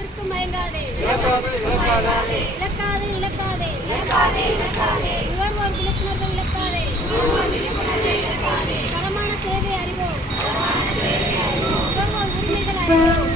லாபத்திற்கு மயங்காதே, இழக்காதே இழக்காதே, நுகர்வோர் விழிப்புணர்வை இழக்காதே, தரமான சேவை அறிவோம், நுகர்வோர் உரிமைகள் அறிவோம்.